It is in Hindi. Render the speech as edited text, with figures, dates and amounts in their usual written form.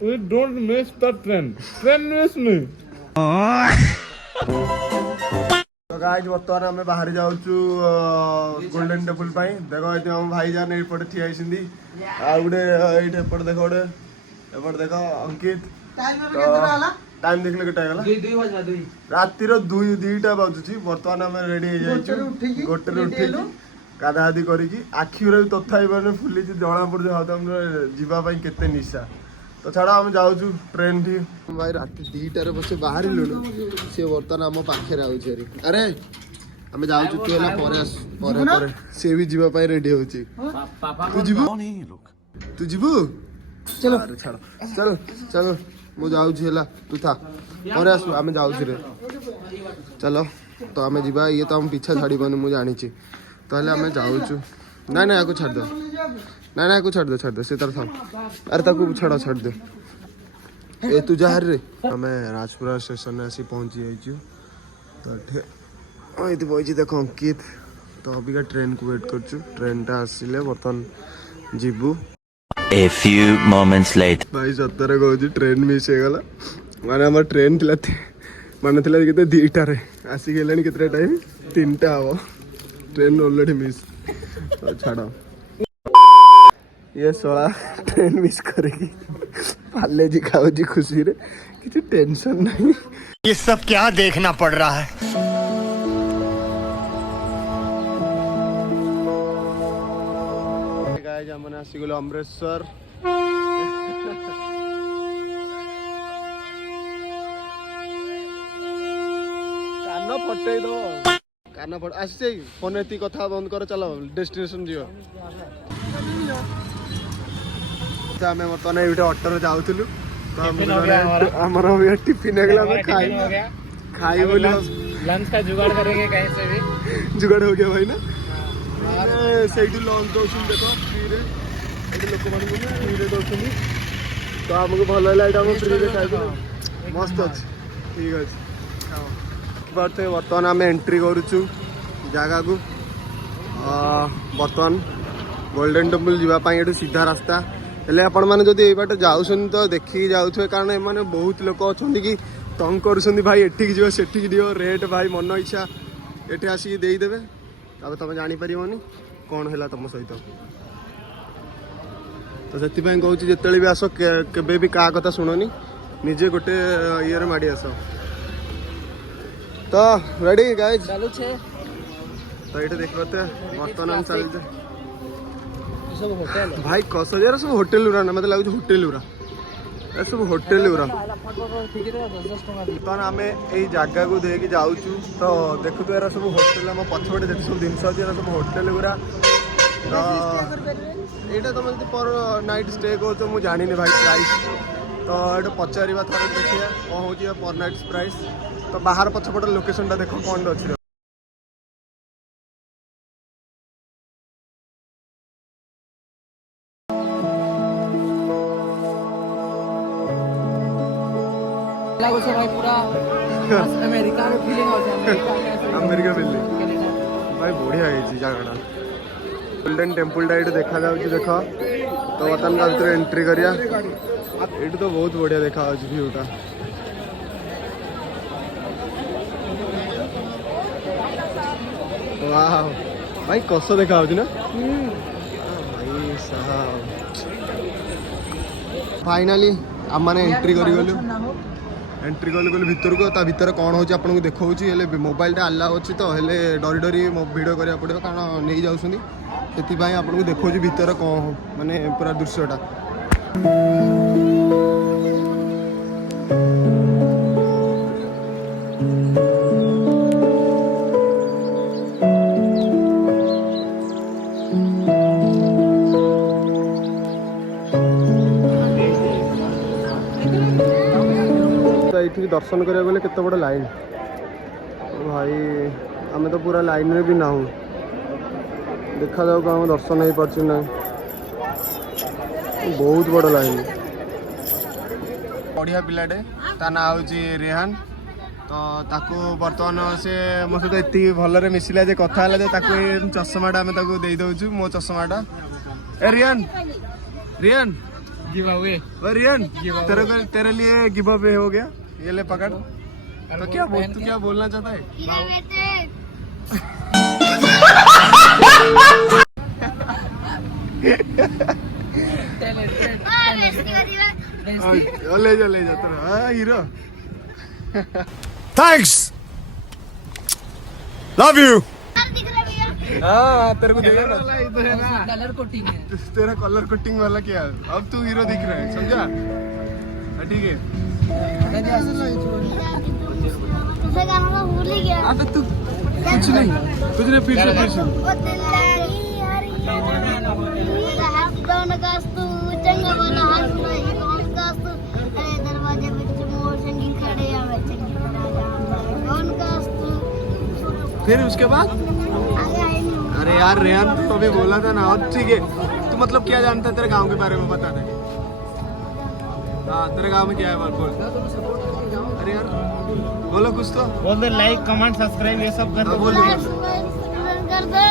We don't miss the train. Train miss me. तो गाइस बर्तमान आम बाहर जाऊँ गोल्डन टेम्पल देख ये आम भाई जान एपटे ठिया गोटे ये देख गोटे एपटे देख अंकित टाइम देखले के राति दुईटा बाजुची बर्तमान आम रेडी गोटे उठी गाधादी करी आखिर तथा मैंने फुली जना पड़े हाँ तुम जावाई केते निशा तो छाड़ा आम जाऊँ ट्रेन थी भाई राति 2टार बस बाहर लुणु सी बर्तमान आम पाखे आउरी अरे आम जाऊँ तू सी भी जावाई रेडी हो तू जीवु चलो छाड़ चल चल मुझे जाऊँ तू था पर आसु आम जाऊँ रे चलो तो आम जा ये तो आम पीछा छाड़बनी मुझे जानी तो आम जाऊँ ना ना आपको छाड़ दो ना ना आपको छाड़ दो से तार था अरे ताकू छाड़ दे ए तू जा रे आम राजपुरा स्टेशन आसी पहुँची जाइए तो ये बही देख अंकित तो अबिका ट्रेन को वेट कर ट्रेन टा आसिले बर्तन जीवु A few moments later. भाई सतरे कहूँ ट्रेन मिस हो गला माने आम ट्रेन माने के 2टार आसिक के टाइम 3टा हम ट्रेन ऑलरेडी मिस तो छाड़ ये सोला ट्रेन मिस करेगी पाले जी खाओ जी खुशी रे किसी टेंशन नहीं ये सब क्या देखना पड़ रहा है गाइस हमने आसीगलो अमृतसर कान फटे दो कान फट आसे फोन एति कथा बंद कर चलो डेस्टिनेशन जियो तो आम बर्तमान ये अटो जाऊलु तो आमर टिफिन खाई बोली लंच का जुगाड़ करेंगे कहीं से भी जुगाड़ हो गया भाई ना से लंच दौन देख फ्री लोक फ्री दौन तो आमको भल है फ्री खाई मस्त अच्छे ठीक अच्छे बर्तमान आम एंट्री करुचु जगह को बर्तमान गोल्डन टेम्पल जावाई सीधा रास्ता हेल्ले आपण मैंने जब ये बाट जाऊँ तो देखिए जाऊे कारण एम बहुत लोक अच्छा कि तंग कर भाई एठिक जीव सेठिक दियो रेट भाई मन इच्छा ये आसिक देदेवे तब तुम जापर कौन है तुम सहित तो से कहूँ जिते भी आस के भी क्या कथा शुणनी निजे गोटे ये माड़ी आस तो रेडी गाइस चलू तो ये देख पाते बर्तमान चलते सब होटल भाई कस यार सब होटेल उरा ना मतलब लगे होटेल उरा सब होटेल उरा बर्तमान आम यही जगह को देख जाऊँ तो देखु तो यार सब होटेल आम पछपटे जिते सब जिन अच्छी सब होटेल गुरा तो यहाँ तुम जो पर नाइट स्टे कर मुझे जानी भाई प्राइस तो ये पचार थोड़ा देखिए कौन हो पर नाइट प्राइस तो बाहर पछपट लोकेशन टा देख कौन अच्छी भाई पूरा अमेरिका में फीलिंग अमेरिका फीलिंग भाई बढ़िया है जगह गोल्डन टेम्पल टा ये देखा देख तो बर्तमान भर एंट्री करिया ये तो बहुत बढ़िया देखा भ्यूटा वाह भाई कस देखा ना भाई साहब फाइनाली आम मैंने एंट्री करूँ एंट्री कल गल भितर को भितर कौन हो आपको देखा मोबाइल टा अलाउ अच्छी तो हेल्ले डरी डरी भिड करा पड़ो कारण नहीं जाऊँ से आपको देखा भितर कौन माने पूरा दृश्यटा ये दर्शन करा गले केते बड़ लाइन भाई आम तो पूरा लाइन रे भी ना देखा जाऊ आम दर्शन हो पार्छ ना बहुत बड़ लाइन बढ़िया पिलाटे ता ना हूँ रेहान तो ताको बर्तमान से मो सहित ये भलरे मिसिला जे कथा चश्माटा आम दे दौचु मो चश्माटा ए रियान रियान गिव अवे। और रियन तेरे लिए गिव अवे हो गया, ये ले पकड़। तो क्या बोलना चाहता है? ले जा तेरा हीरो। Thanks, love you. हाँ तेरे को देगा ना, कलर कोटिंग है। तेरा कलर कटिंग वाला क्या, अब तू हीरो दिख रहा है, समझा? हाँ, ठीक है। अबे तू कुछ नहीं फिर से फिर उसके बाद अरे यार रेहान तू अभी बोला था ना, अब ठीक है। तू मतलब क्या जानता है तेरे गांव के बारे में, बता दे। हाँ तेरे गांव में क्या है बोल। अरे यार बोलो कुछ तो बोल दे, लाइक कमेंट सब्सक्राइब ये सब कर दो। बोल कर दो।